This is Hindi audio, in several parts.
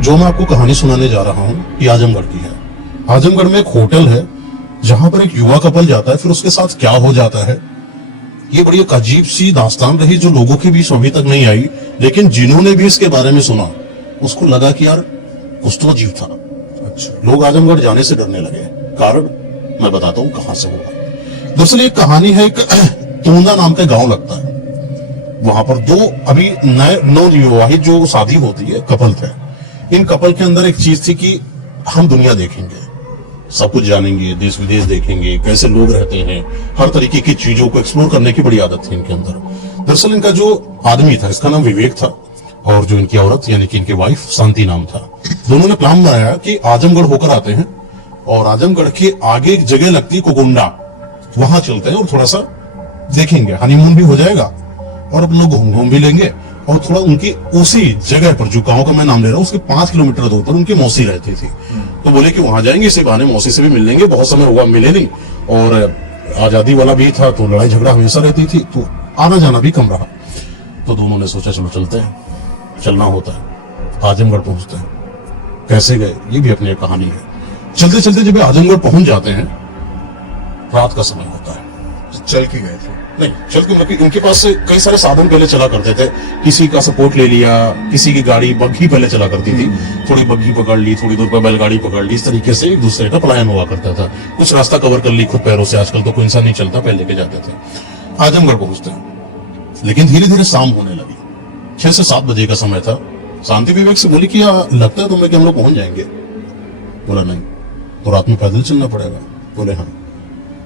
जो मैं आपको कहानी सुनाने जा रहा हूँ ये आजमगढ़ की है। आजमगढ़ में एक होटल है जहां पर एक युवा कपल जाता है, फिर उसके साथ क्या हो जाता है ये बड़ी एक अजीब सी दास्तान रही जो लोगों के बीच अभी तक नहीं आई। लेकिन जिन्होंने भी इसके बारे में सुना उसको लगा कि यार कुछ तो अजीब था। अच्छा, लोग आजमगढ़ जाने से डरने लगे। कारण मैं बताता हूँ कहां से हुआ। दरअसल एक कहानी है, एक तोंदा नाम का गांव लगता है। वहां पर दो अभी नए नवविवाहित जो शादी होती है कपल थे। इन कपल के अंदर एक चीज थी कि हम दुनिया देखेंगे, सब कुछ जानेंगे, देश विदेश देखेंगे, कैसे लोग रहते हैं, हर तरीके की चीजों को एक्सप्लोर करने की बड़ी आदत थी इनके अंदर। दरअसल इनका जो आदमी था इसका नाम विवेक था और जो इनकी औरत यानी कि इनकी वाइफ शांति नाम था। दोनों ने प्लान बनाया कि आजमगढ़ होकर आते हैं और आजमगढ़ के आगे एक जगह लगती है कोकुंडा, वहां चलते हैं और थोड़ा सा देखेंगे, हनीमून भी हो जाएगा और अपन लोग घूम भी लेंगे। और थोड़ा उनकी उसी जगह पर जो गांव का मैं नाम ले रहा हूँ उसके 5 किलोमीटर दूर पर उनकी मौसी रहती थी। तो बोले कि वहां जाएंगे, इसी बहाने मौसी से भी मिल लेंगे, बहुत समय हुआ मिले नहीं और आजादी वाला भी था तो लड़ाई झगड़ा हमेशा रहती थी तो आना जाना भी कम रहा। तो दोनों ने सोचा चलो चलते हैं, चलना होता है। आजमगढ़ पहुंचते हैं, कैसे गए ये भी अपनी एक कहानी है। चलते चलते जब आजमगढ़ पहुंच जाते हैं रात का समय होता है। चल के गए थे? नहीं, चल के मतलब इनके पास कई सारे साधन पहले चला करते थे। किसी का सपोर्ट ले लिया, किसी की गाड़ी बग्घी पहले चला करती थी, थोड़ी बग्घी पकड़ ली, थोड़ी दूर पर बैलगाड़ी पकड़ ली, इस तरीके से एक दूसरे का पलायन हुआ करता था। कुछ रास्ता कवर कर ली खुद पैरों से, आजकल तो कोई इंसान नहीं चलता, पहले के जाते थे। आजमगढ़ पहुंचते हैं लेकिन धीरे धीरे शाम होने लगी। 6 से 7 बजे का समय था। शांति विवेक से बोली कि लगता है तुम्हें कि हम लोग पहुंच जाएंगे? बोला नहीं, तो रात में पैदल चलना पड़ेगा। बोले हाँ।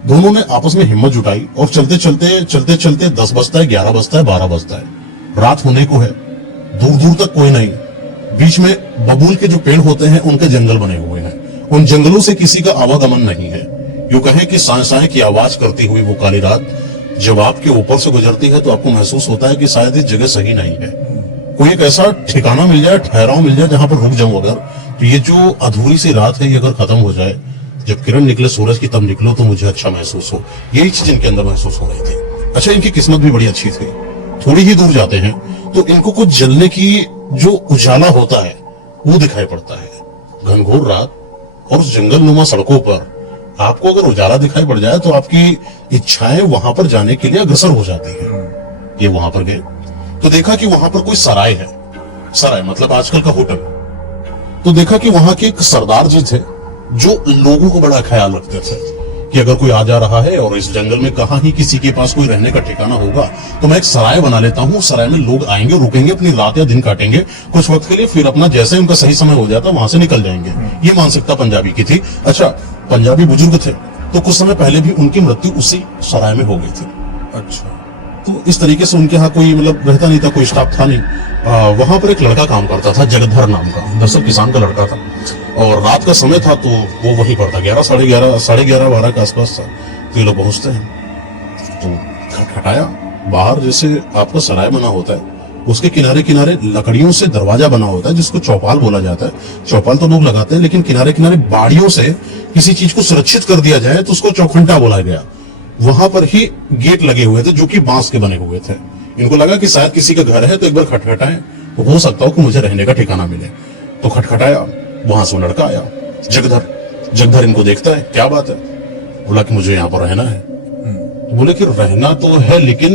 दोनों ने आपस में हिम्मत जुटाई और चलते चलते 10 बजता है, 11 बजता है, 12 बजता है। रात होने को है, दूर दूर तक कोई नहीं। बीच में बबूल के जो पेड़ होते हैं उनके जंगल बने हुए हैं, उन जंगलों से किसी का आवागमन नहीं है। यूं कहें कि साए साए की आवाज करती हुई वो काली रात जब आपके ऊपर से गुजरती है तो आपको महसूस होता है कि शायद इस जगह सही नहीं है। कोई एक ऐसा ठिकाना मिल जाए, ठहराव मिल जाए जहां पर रुक जाऊं अगर, तो ये जो अधूरी सी रात है ये अगर खत्म हो जाए, जब किरण निकले सूरज की तब निकलो तो मुझे अच्छा महसूस हो। यही चीज इनके अंदर महसूस हो रही थी। अच्छा, इनकी किस्मत भी बड़ी अच्छी थी। थोड़ी ही दूर जाते हैं तो इनको कुछ जलने की जो उजाला होता है वो दिखाई पड़ता है। घनघोर रात और उस जंगल नुमा सड़कों पर आपको अगर उजाला दिखाई पड़ जाए तो आपकी इच्छाएं वहां पर जाने के लिए अग्रसर हो जाती है। ये वहां पर गए तो देखा कि वहां पर कोई सराय है। सराय मतलब आजकल का होटल। तो देखा कि वहां के एक सरदार जी थे जो लोगों को बड़ा ख्याल रखते थे कि अगर कोई आ जा रहा है और इस जंगल में कहीं ही किसी के पास कोई रहने का ठिकाना होगा तो मैं एक सराय बना लेता हूँ। सराय में लोग आएंगे, रुकेंगे, अपनी रात या दिन काटेंगे कुछ वक्त के लिए, फिर अपना जैसे उनका सही समय हो जाता वहां से निकल जाएंगे। ये मानसिकता पंजाबी की थी। अच्छा, पंजाबी बुजुर्ग थे तो कुछ समय पहले भी उनकी मृत्यु उसी सराय में हो गई थी। अच्छा, तो इस तरीके से उनके यहाँ कोई मतलब रहता नहीं था, कोई स्टाफ था नहीं। वहां पर एक लड़का काम करता था जगधर नाम का, दरअसल किसान का लड़का था और रात का समय था तो वो वहीं पर था। 11, साढ़े 11, 12 के आसपास था। तो ये लोग पहुंचते हैं तो खटखटाया। बाहर जैसे आपका सराय बना होता है उसके किनारे किनारे लकड़ियों से दरवाजा बना होता है जिसको चौपाल बोला जाता है। चौपाल तो लोग लगाते हैं लेकिन किनारे किनारे बाड़ियों से किसी चीज को सुरक्षित कर दिया जाए तो उसको चौखंटा बोला गया। वहां पर ही गेट लगे हुए थे जो कि बांस के बने हुए थे। इनको लगा कि शायद किसी का घर है तो एक बार खटखटाएं तो हो सकता हो कि मुझे रहने का ठिकाना मिले। तो खटखटाया, वहां से वो लड़का आया जगधर इनको देखता है, क्या बात है? बोला कि मुझे यहाँ पर रहना है। तो बोले कि रहना तो है लेकिन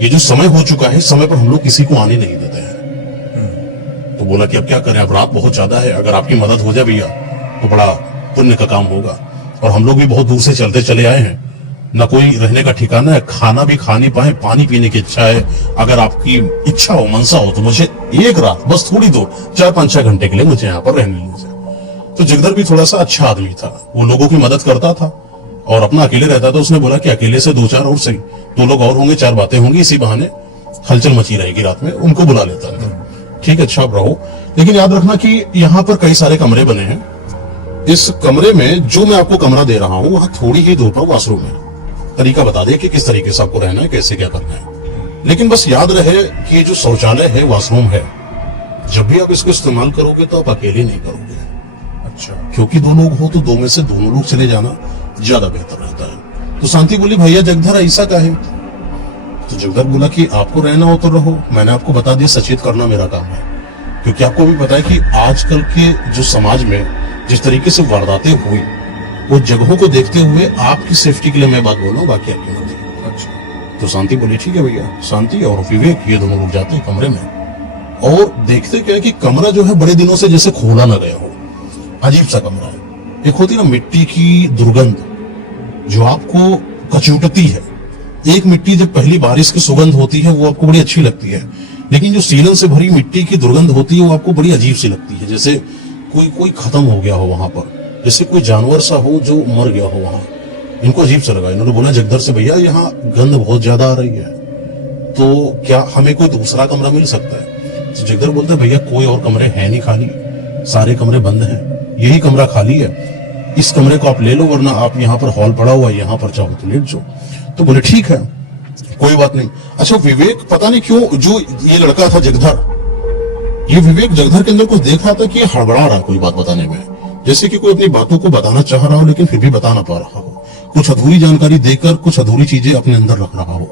ये जो समय हो चुका है, समय पर हम लोग किसी को आने नहीं देते हैं। तो बोला कि अब क्या करें, अब रात बहुत ज्यादा है, अगर आपकी मदद हो जाए भैया तो बड़ा पुण्य का काम होगा। और हम लोग भी बहुत दूर से चलते चले आए हैं, न कोई रहने का ठिकाना है, खाना भी खा नहीं पाए, पानी पीने की इच्छा है। अगर आपकी इच्छा हो, मनसा हो तो मुझे एक रात बस थोड़ी दूर 4-5-6 घंटे के लिए मुझे यहाँ पर रहने लीजिए। तो जगदर भी थोड़ा सा अच्छा आदमी था, वो लोगों की मदद करता था और अपना अकेले रहता था। उसने बोला कि अकेले से 2-4 और सही, 2 लोग और होंगे, 4 बातें होंगी, इसी बहाने हलचल मची रहेगी रात में, उनको बुला लेता था। ठीक है, अच्छा आप रहो, लेकिन याद रखना कि यहाँ पर कई सारे कमरे बने हैं। इस कमरे में जो मैं आपको कमरा दे रहा हूँ वहां थोड़ी ही दूर पर वॉशरूम है। तरीका बता दे कि किस तरीके से आपको रहना है, कैसे क्या करना है। लेकिन बस याद रहे कि जो शौचालय है, वॉशरूम है, जब भी आप इसको इस्तेमाल करोगे तो आप अकेले नहीं करोगे। अच्छा, क्योंकि 2 लोग हो तो 2 में से दोनों लोग चले जाना ज्यादा बेहतर रहता है। तो शांति बोली भैया जगधर ऐसा का है? तो जगधर बोला कि आपको रहना हो तो रहो, मैंने आपको बता दिया सचेत करना मेरा काम है। क्योंकि आपको भी पता है कि आजकल के जो समाज में जिस तरीके से वारदातें हुई, वो जगहों को देखते हुए आपकी सेफ्टी के लिए मैं बात बोल रहा हूँ, बाकी आपकी मर्जी। अच्छा, तो शांति बोली ठीक है भैया, शांति और विवेक ये दोनों रुक जाते हैं कमरे में, और देखते क्या है कि कमरा जो है बड़े दिनों से जैसे खोला ना गया हो, अजीब सा कमरा है। एक होती ना मिट्टी की दुर्गंध जो आपको कचूटती है। एक मिट्टी जब पहली बारिश की सुगंध होती है वो आपको बड़ी अच्छी लगती है, लेकिन जो सीलन से भरी मिट्टी की दुर्गंध होती है वो आपको बड़ी अजीब सी लगती है, जैसे कोई खत्म हो गया हो वहां पर, जैसे कोई जानवर सा हो जो मर गया हो वहां। इनको अजीब सा लगा। इन्होंने बोला जगदर से, भैया यहाँ गंध बहुत ज्यादा आ रही है, तो क्या हमें कोई दूसरा कमरा मिल सकता है? तो जगदर बोलते भैया कोई और कमरे हैं नहीं खाली, सारे कमरे बंद हैं, यही कमरा खाली है, इस कमरे को आप ले लो, वरना आप यहाँ पर हॉल पड़ा हुआ है, यहाँ पर चाहो तो लेट जाओ। तो बोले ठीक है कोई बात नहीं। अच्छा, विवेक पता नहीं क्यों, जो ये लड़का था जगधर, ये विवेक जगधर के अंदर कुछ देख रहा था कि ये हड़बड़ा रहा कोई बात बताने में, जैसे कि कोई अपनी बातों को बताना चाह रहा हो लेकिन फिर भी बता ना पा रहा हो, कुछ अधूरी जानकारी देकर कुछ अधूरी चीजें अपने अंदर रख रहा हो।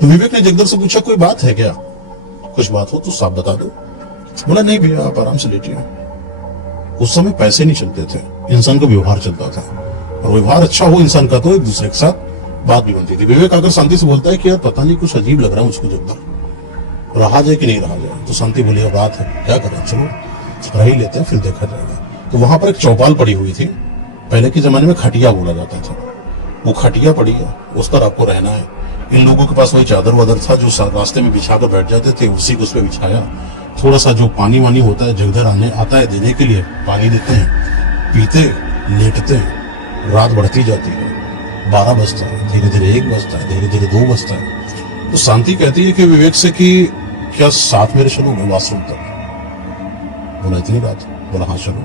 तो विवेक ने जगदर से पूछा कोई बात है क्या, कुछ बात हो तो साफ बता दो। बोला नहीं भैया आप आराम से लेटिए। उस समय पैसे नहीं चलते थे, इंसान का व्यवहार चलता था, और व्यवहार अच्छा हो इंसान का तो एक दूसरे के साथ बात भी बनती थी। विवेक अगर शांति से बोलता है कि यार पता नहीं कुछ अजीब लग रहा है मुझको, जगदर रहा जाए कि नहीं रहा जाए, तो शांति बोली रात है क्या करें, चलो रह ही लेते हैं फिर देखा जाएगा। तो वहां पर एक चौपाल पड़ी हुई थी, पहले के जमाने में खटिया बोला जाता था, वो खटिया पड़ी है, उस पर आपको रहना है। इन लोगों के पास वही चादर वादर था जो रास्ते में बिछा कर बैठ जाते थे, उसी को उस पर बिछाया। थोड़ा सा जो पानी वानी होता है जगदर आता है देने के लिए, पानी देते हैं, पीते लेटते हैं। रात बढ़ती जाती है, 12 बजता है, धीरे धीरे 1 बजता है, धीरे धीरे 2 बजता है। तो शांति कहती है कि विवेक से कि क्या साथ मेरे चलोगे वाशरूम तक? बोला इतनी रात? बोला हाँ चलो।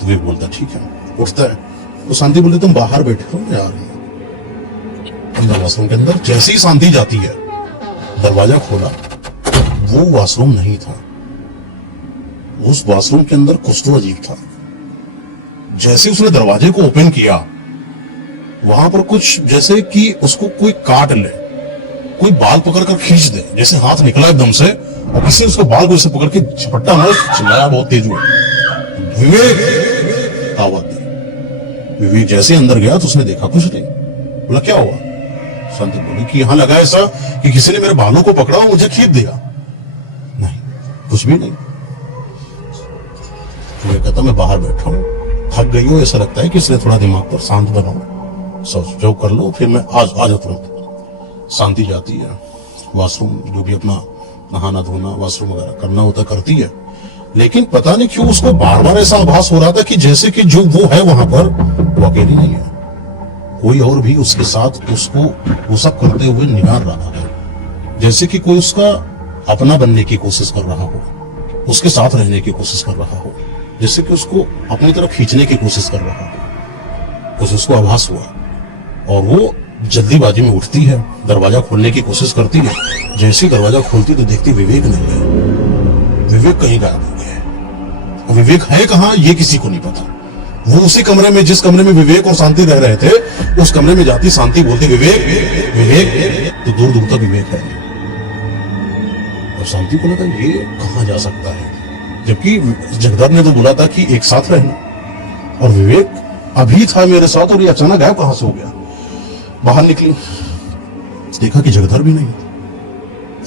तो विवेक बोलता ठीक है, उठता है। तो शांति बोलते तुम बाहर बैठे हो, मैं आ रही हूं अंदर वाशरूम के अंदर। जैसे ही शांति जाती है, दरवाजा खोला, वो वाशरूम नहीं था, उस वाशरूम के अंदर कुछ तो अजीब था। जैसे उसने दरवाजे को ओपन किया, वहां पर कुछ जैसे कि उसको कोई काट ले, कोई बाल पकड़कर खींच दे, जैसे हाथ निकला एकदम से और किसी उसको बाल को ऐसे पकड़ के झपट्टा मार चिल्लाया बहुत तेज हुआ, विवेक आवाज दी। विवेक जैसे अंदर गया तो उसने देखा कुछ नहीं। बोला क्या हुआ? शांति बोली कि यहां लगा ऐसा कि किसी ने मेरे बालों को पकड़ा और मुझे खींच दिया। नहीं, कुछ भी नहीं। विवेक कहता मैं बाहर बैठा हूं, थक गई हो, ऐसा लगता है कि इसलिए थोड़ा दिमाग पर शांत बनाओ, सब जो कर लो, फिर मैं आ जाता हूं। शांति जाती है वाशरूम, जो भी अपना नहाना धोना वाशरूम वगैरह करना होता करती है, लेकिन पता नहीं क्यों उसको बार बार ऐसा आभास हो रहा था कि जैसे कि जो वो है वहां पर वो अकेली नहीं है, कोई और भी उसके साथ उसको वो सब करते हुए निहार रहा है, जैसे कि कोई उसका अपना बनने की कोशिश कर रहा हो, उसके साथ रहने की कोशिश कर रहा हो, जैसे कि उसको अपनी तरफ खींचने की कोशिश कर रहा हो। कुछ उसको आभास हुआ और वो जल्दीबाजी में उठती है, दरवाजा खोलने की कोशिश करती है। जैसे दरवाजा खोलती तो देखती विवेक नहीं है, विवेक कहीं गायब हो गया। विवेक है कहाँ ये किसी को नहीं पता। वो उसी कमरे में, जिस कमरे में विवेक और शांति रह रहे थे, उस कमरे में जाती, शांति बोलती विवेक विवेक, तो दूर दूर तक विवेक है। और शांति को लगा ये कहाँ जा सकता है, जबकि जगदर ने तो बोला था कि एक साथ रहना, और विवेक अभी था मेरे साथ और ये अचानक गायब कहां से हो गया। बाहर निकली, देखा कि जगदर भी नहीं।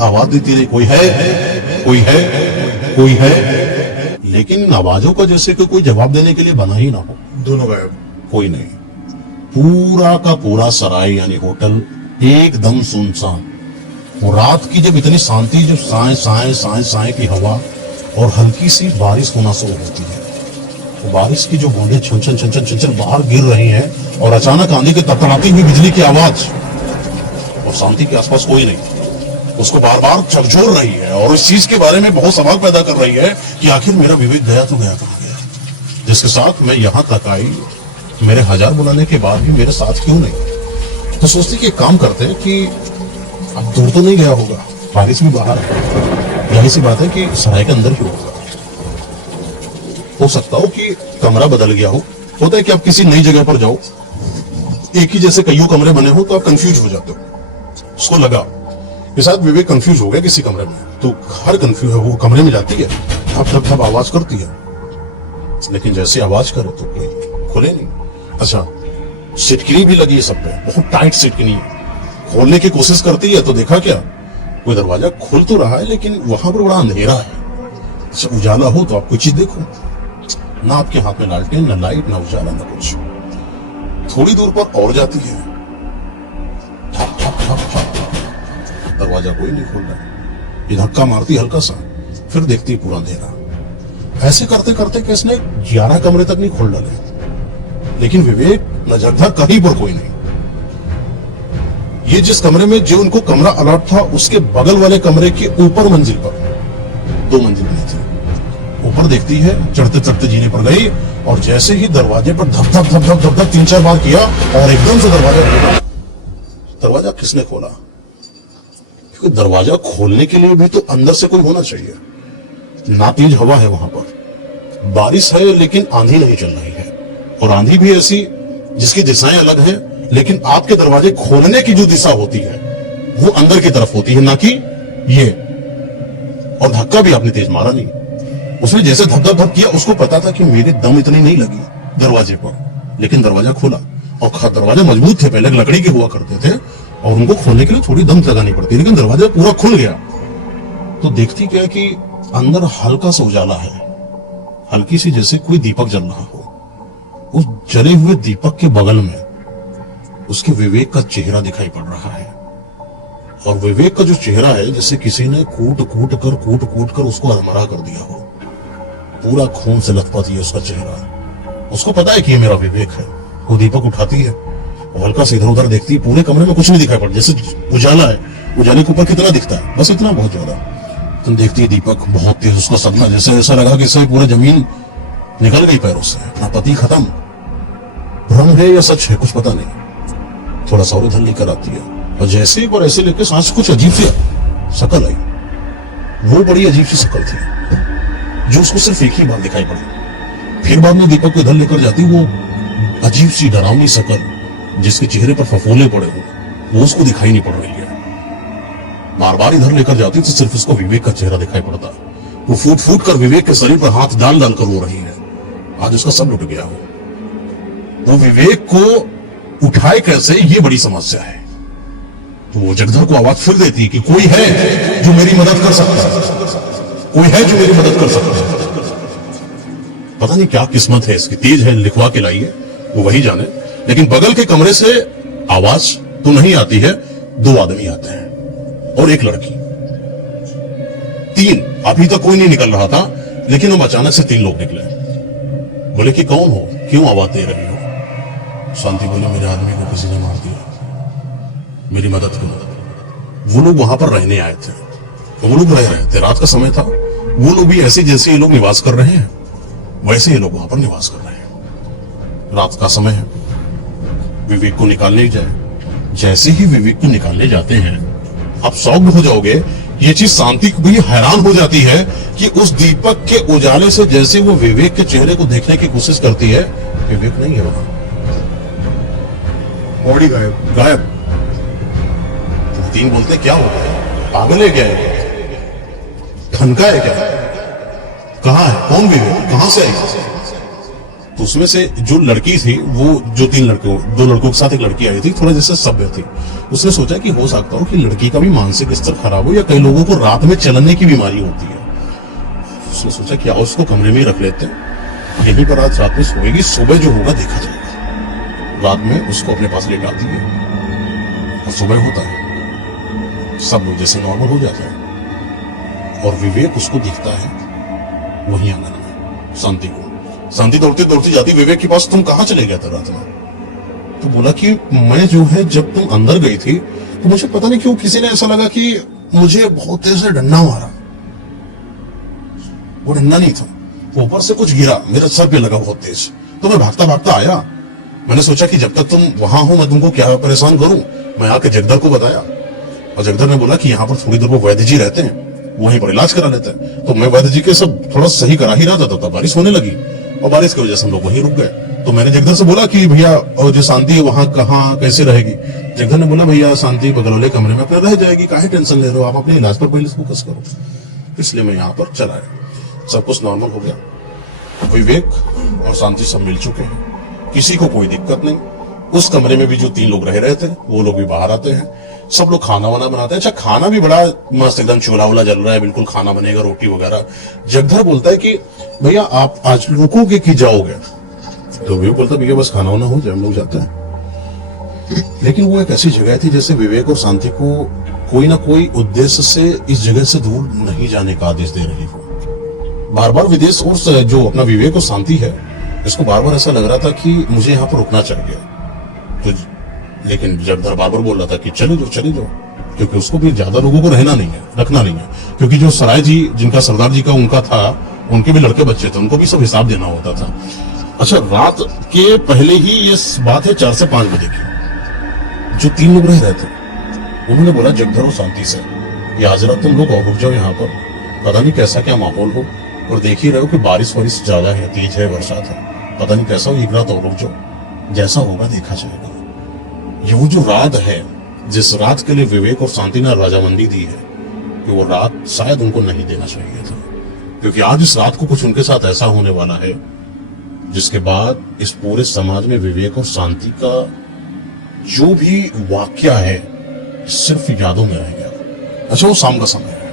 आवाज देती रही कोई है, कोई है, कोई है, लेकिन इन आवाजों का जैसे कि कोई जवाब देने के लिए बना ही ना हो। दोनों गायब, कोई नहीं। पूरा का पूरा सराय यानी होटल एकदम सुनसान। और रात की जब इतनी शांति, जब साए साए साए साए की हवा और हल्की सी बारिश होना शुरू होती है, तो बारिश की जो बूंदें छन छन छन छन छन छन बाहर गिर रही हैं, और अचानक आंधी के तड़तड़ाती हुई बिजली की आवाज, और शांति के आसपास कोई नहीं, उसको बार बार झकझोर रही है और इस चीज के बारे में बहुत सवाल पैदा कर रही है कि आखिर मेरा विवेक गया तो गया कहां गया, जिसके साथ मैं यहां तक आई, मेरे 1000 बुलाने के बाद भी मेरे साथ क्यों नहीं। तो सोचती कि एक काम करते हैं कि अब दूर तो नहीं गया होगा, बारिश भी बाहर है, यही सी बात है कि सराय के अंदर ही होगा। हो सकता हो कि कमरा बदल गया हो। होता है कि आप किसी नई जगह पर जाओ, एक ही जैसे कईयों कमरे बने हो तो आप कंफ्यूज हो जाते हो। उसको लगा के साथ विवेक कंफ्यूज हो गया किसी कमरे में, तो हर कंफ्यूज वो कमरे में जाती है, धप धप धप आवाज करती है, लेकिन जैसे आवाज करे तो कोई खुले नहीं। अच्छा, सिटकिनी भी लगी है सब पे, बहुत टाइट सिटकिनी है। खोलने की कोशिश करती है तो देखा क्या, कोई दरवाजा खुल तो रहा है लेकिन वहां पर बड़ा अंधेरा है। अच्छा, उजाला हो तो आप कोई चीज देखो, ना आपके हाथ में लालटेन, ना लाइट, ना उजाला, ना कुछ। थोड़ी दूर पर और जाती है, ठप ठप ठप ठप, दरवाजा कोई नहीं खोल रहा। ये धक्का मारती हल्का सा, फिर देखती पूरा अंधेरा। ऐसे करते करते किसने 11 कमरे तक नहीं खोल डाले, लेकिन विवेक न जगह कहीं पर कोई नहीं। ये जिस कमरे में जो उनको कमरा अलॉट था, उसके बगल वाले कमरे के ऊपर मंजिल पर 2 मंजिल नहीं थी। ऊपर देखती है, चढ़ते चढ़ते जीने पर गई और जैसे ही दरवाजे पर धप धप धप धप धप धप 3-4 बार किया और एकदम से दरवाजा खोला। दरवाजा किसने खोला? क्योंकि दरवाजा खोलने के लिए भी तो अंदर से कोई होना चाहिए। ना तेज हवा है वहां पर, बारिश है लेकिन आंधी नहीं चल रही है, और आंधी भी ऐसी जिसकी दिशाएं अलग हैं, लेकिन आपके दरवाजे खोलने की जो दिशा होती है वो अंदर की तरफ होती है, ना कि ये। और धक्का भी आपने तेज मारा नहीं, उसने जैसे धक धक धक किया, उसको पता था कि मेरे दम इतनी नहीं लगी दरवाजे पर, लेकिन दरवाजा खोला। और दरवाजा मजबूत थे, पहले लकड़ी के हुआ करते थे और उनको खोलने के लिए थोड़ी दम लगानी पड़ती, लेकिन दरवाजा पूरा खुल गया। तो देखती क्या कि अंदर हल्का सा उजाला है, हल्की सी, जैसे कोई दीपक जल रहा हो। उस जले हुए दीपक के बगल में उसके विवेक का चेहरा दिखाई पड़ रहा है, और विवेक का जो चेहरा है जैसे किसी ने कूट कूट कर उसको अधमरा कर दिया हो। पूरा खून से लथपथ है उसका चेहरा। उसको पता है कि ये मेरा विवेक है। वो दीपक उठाती है और हल्का से इधर उधर देखती है, पूरे कमरे में कुछ नहीं दिखाई पड़, जैसे उजाला है, उजाले के ऊपर कितना दिखता है, बस इतना, बहुत ज्यादा। तुम देखती है दीपक बहुत तेज, उसका सदमा जैसे ऐसा लगा कि इससे पूरा जमीन निकल गई पैरों से, अपना पति खत्म। भ्रम है या सच है कुछ पता नहीं। थोड़ा सा और इधर लेकर आती है और जैसे एक बार ऐसे लेकर सांस, कुछ अजीब सी शक्ल आई। वो बड़ी अजीब सी शक्ल थी जो उसको सिर्फ एक ही बार दिखाई पड़ी। फिर बाद में दीपक को इधर लेकर जाती, वो अजीब सी डरावनी शक्ल जिसके चेहरे पर फफोले पड़े हो, वो उसको दिखाई नहीं पड़ रही है। बार बार इधर लेकर जाती तो सिर्फ उसको विवेक का चेहरा दिखाई पड़ता। वो फूट फूट कर विवेक के शरीर पर हाथ डाल डाल कर रो रही है। आज उसका सब लुट गया हो। वो विवेक को उठाए कैसे, ये बड़ी समस्या है। तो वो जगधर को आवाज फिर देती कि कोई है जो मेरी मदद कर सकता है, कोई है जो मेरी मदद कर सकता है। पता नहीं क्या किस्मत है इसकी, तेज है, लिखवा के लाई है, वो वही जाने। लेकिन बगल के कमरे से आवाज तो नहीं आती है। 2 आदमी आते हैं और एक लड़की। 3, अभी तक कोई नहीं निकल रहा था, लेकिन अब अचानक से 3 लोग निकले। बोले कि कौन हो, क्यों आवाज दे रही हो? शांति बोले, मेरे आदमी को किसी ने मार दिया, मेरी मदद करो। वो लोग वहां पर रहने आए थे, तो वो लोग रह रहे थे, रात का समय था। वो लोग भी ऐसे जैसे ये लोग निवास कर रहे हैं, वैसे ये लोग वहां पर निवास कर रहे हैं। रात का समय है, विवेक को निकालने जाए। जैसे ही विवेक को निकालने जाते हैं, आप शॉक्ड हो जाओगे। ये चीज शांति भी हैरान हो जाती है कि उस दीपक के उजाले से जैसे वो विवेक के चेहरे को देखने की कोशिश करती है, विवेक नहीं है वहां, बॉडी गायब गायब। 3 बोलते क्या हो गया, पागल है क्या, ठनका है क्या, कहां है, कौन विवेक, कहां से आई? तो उसमें से जो लड़की थी, वो जो 2 लड़कों के साथ एक लड़की आई थी, थोड़ा जैसे सभ्य थी। उसने सोचा कि हो सकता हो कि लड़की का भी मानसिक स्तर खराब हो, या कई लोगों को रात में चलने की बीमारी होती है। उसने सोचा कि आओ उसको कमरे में ही रख लेते हैं, यहीं पर आज रात में सोएगी, सुबह जो होगा देखा जाएगा। रात में उसको अपने पास लेकर आती है और सुबह होता है, सब लोग जैसे नॉर्मल हो जाता है और विवेक उसको दिखता है वही आंगन में, शांति को। शांति दौड़ती दौड़ती जाती विवेक के पास, तुम कहां चले गए थे रात में? तो बोला कि मैं जो है, जब तुम अंदर गई थी तो मुझे पता नहीं क्यों किसी ने ऐसा लगा कि मुझे बहुत तेज से डंडा मारा। वो डंडा नहीं था, ऊपर से कुछ गिरा, मेरे सर पे लगा बहुत तेज। तो मैं भागता भागता आया। मैंने सोचा कि जब तक तुम वहां हो मैं तुमको क्या परेशान करूं। मैं आके जगदर को बताया और जगदर ने बोला कि यहाँ पर थोड़ी देर वो वैद्य जी रहते हैं, वहीं पर इलाज करा लेते हैं। तो मैं वैद्य जी के सब थोड़ा सही करा ही रहा था, तब बारिश होने लगी और बारिश की वजह से हम लोग वहीं रुक गए। तो मैंने जगदर से बोला कि भैया, और जो शांति है वहां कहाँ कैसे रहेगी? जगदर ने बोला, भैया शांति बगल वाले कमरे में अपने रह जाएगी, काहे टेंशन ले रहे हो आप, अपने इलाज पर पहले फोकस करो। इसलिए मैं यहाँ पर चला आया। सब कुछ नॉर्मल हो गया। विवेक और शांति सब मिल चुके हैं, किसी को कोई दिक्कत नहीं। उस कमरे में भी जो 3 लोग रह रहे थे वो लोग भी बाहर आते हैं, सब लोग खाना वाना बनाते हैं। अच्छा, खाना भी बड़ा मस्त, एकदम चूल्हा वूल्हा जल रहा है, बिल्कुल खाना बनेगा, रोटी वगैरह। जगधर बोलता है कि भैया आप आज रुकोगे कि जाओगे? तो विवेक बोलता है भैया बस खाना वाना हो जाए हम लोग जाते हैं। लेकिन वो एक ऐसी जगह थी जैसे विवेक और शांति को कोई ना कोई उद्देश्य से इस जगह से दूर नहीं जाने का आदेश दे रही हो। बार बार विदेश और जो अपना विवेक और शांति है, इसको बार बार ऐसा लग रहा था कि मुझे यहाँ पर रुकना चाहिए। तो लेकिन जगधर बार बार बोल रहा था कि चले जाओ, क्योंकि उसको भी ज्यादा लोगों को रहना नहीं है, रखना नहीं है। क्योंकि जो सराय जी जिनका सरदार जी का उनका था, उनके भी लड़के बच्चे थे, उनको भी सब हिसाब देना होता था। अच्छा, रात के पहले ही ये बात है 4 से 5 बजे की, जो 3 लोग रह रहे थे उन्होंने बोला जगधर और शांति से, ये आज रात तुम लोग और रुक जाओ यहाँ पर, पता नहीं कैसा क्या माहौल हो, और देख ही रहे हो कि बारिश ज्यादा है, तेज है, बरसात है, पता नहीं कैसा हो, एक रात और रुक जाओ, जैसा होगा देखा जाएगा। ये वो जो रात है, जिस रात के लिए विवेक और शांति ने रजामंदी दी है, कि वो रात शायद उनको नहीं देना चाहिए था, क्योंकि आज इस रात को कुछ उनके साथ ऐसा होने वाला है जिसके बाद इस पूरे समाज में विवेक और शांति का जो भी वाक्य है सिर्फ यादों में रह गया। अच्छा, वो शाम का समय है,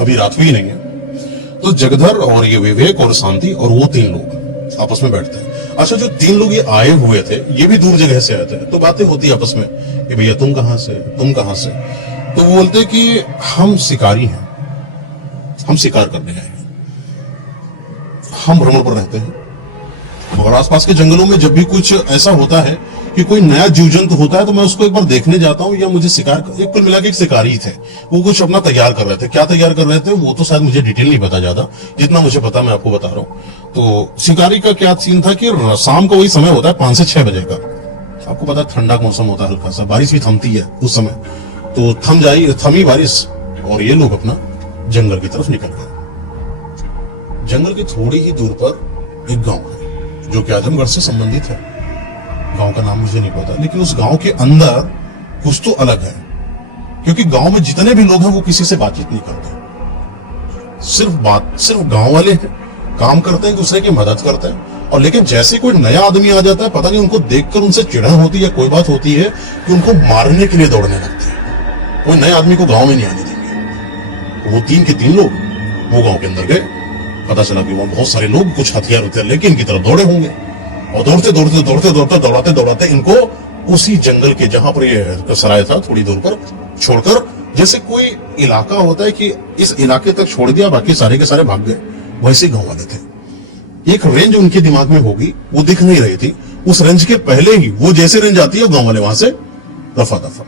अभी रात भी नहीं है। तो जगधर और ये विवेक और शांति और वो 3 लोग आपस में बैठते हैं। अच्छा, जो 3 लोग ये आए हुए थे, ये भी दूर जगह से आए थे, तो बातें होती है आपस में कि भैया तुम कहां से, तुम कहां से। तो वो बोलते कि हम शिकारी हैं, हम शिकार करने आए हैं, हम भ्रमण पर रहते हैं, और आसपास के जंगलों में जब भी कुछ ऐसा होता है कि कोई नया जीव जंतु होता है तो मैं उसको एक बार देखने जाता हूँ, या मुझे शिकार, कुल मिला के एक शिकारी थे, वो कुछ अपना तैयार कर रहे थे। क्या तैयार कर रहे थे वो तो शायद मुझे डिटेल नहीं पता, ज्यादा जितना मुझे पता मैं आपको बता रहा हूँ। तो शिकारी का क्या सीन था कि शाम का वही समय होता है 5 से 6 बजे का, आपको पता है ठंडा मौसम होता है, हल्का सा बारिश भी थमती है उस समय, तो थमी बारिश, और ये लोग अपना जंगल की तरफ निकल गए। जंगल की थोड़ी ही दूर पर एक गांव है जो कि आजमगढ़ से संबंधित है। गांव का नाम मुझे नहीं पता, लेकिन उस गांव के अंदर कुछ तो अलग है, क्योंकि गांव में जितने भी लोग हैं वो किसी से बातचीत नहीं करते, सिर्फ गांव वाले हैं, काम करते हैं, दूसरे की मदद करते हैं। और लेकिन जैसे कोई नया आदमी आ जाता है, पता नहीं उनको देखकर उनसे चिढ़न होती है, कोई बात होती है कि उनको मारने के लिए दौड़ने लगते हैं। कोई नए आदमी को गांव में नहीं आने देंगे। वो 3 के 3 लोग वो गांव के अंदर गए, पता चला कि वहां बहुत सारे लोग कुछ हथियार लेके इनकी तरफ दौड़े होंगे, और दौड़ते इनको उसी जंगल के जहां पर ये सराय था थोड़ी दूर पर छोड़कर, जैसे कोई इलाका होता है कि इस इलाके तक छोड़ दिया, बाकी सारे के सारे भाग गए, वैसे गांव वाले थे। एक रेंज उनके दिमाग में होगी, वो दिख नहीं रही थी, उस रेंज के पहले ही वो जैसे रेंज आती है गांव वाले वहां से दफा दफा।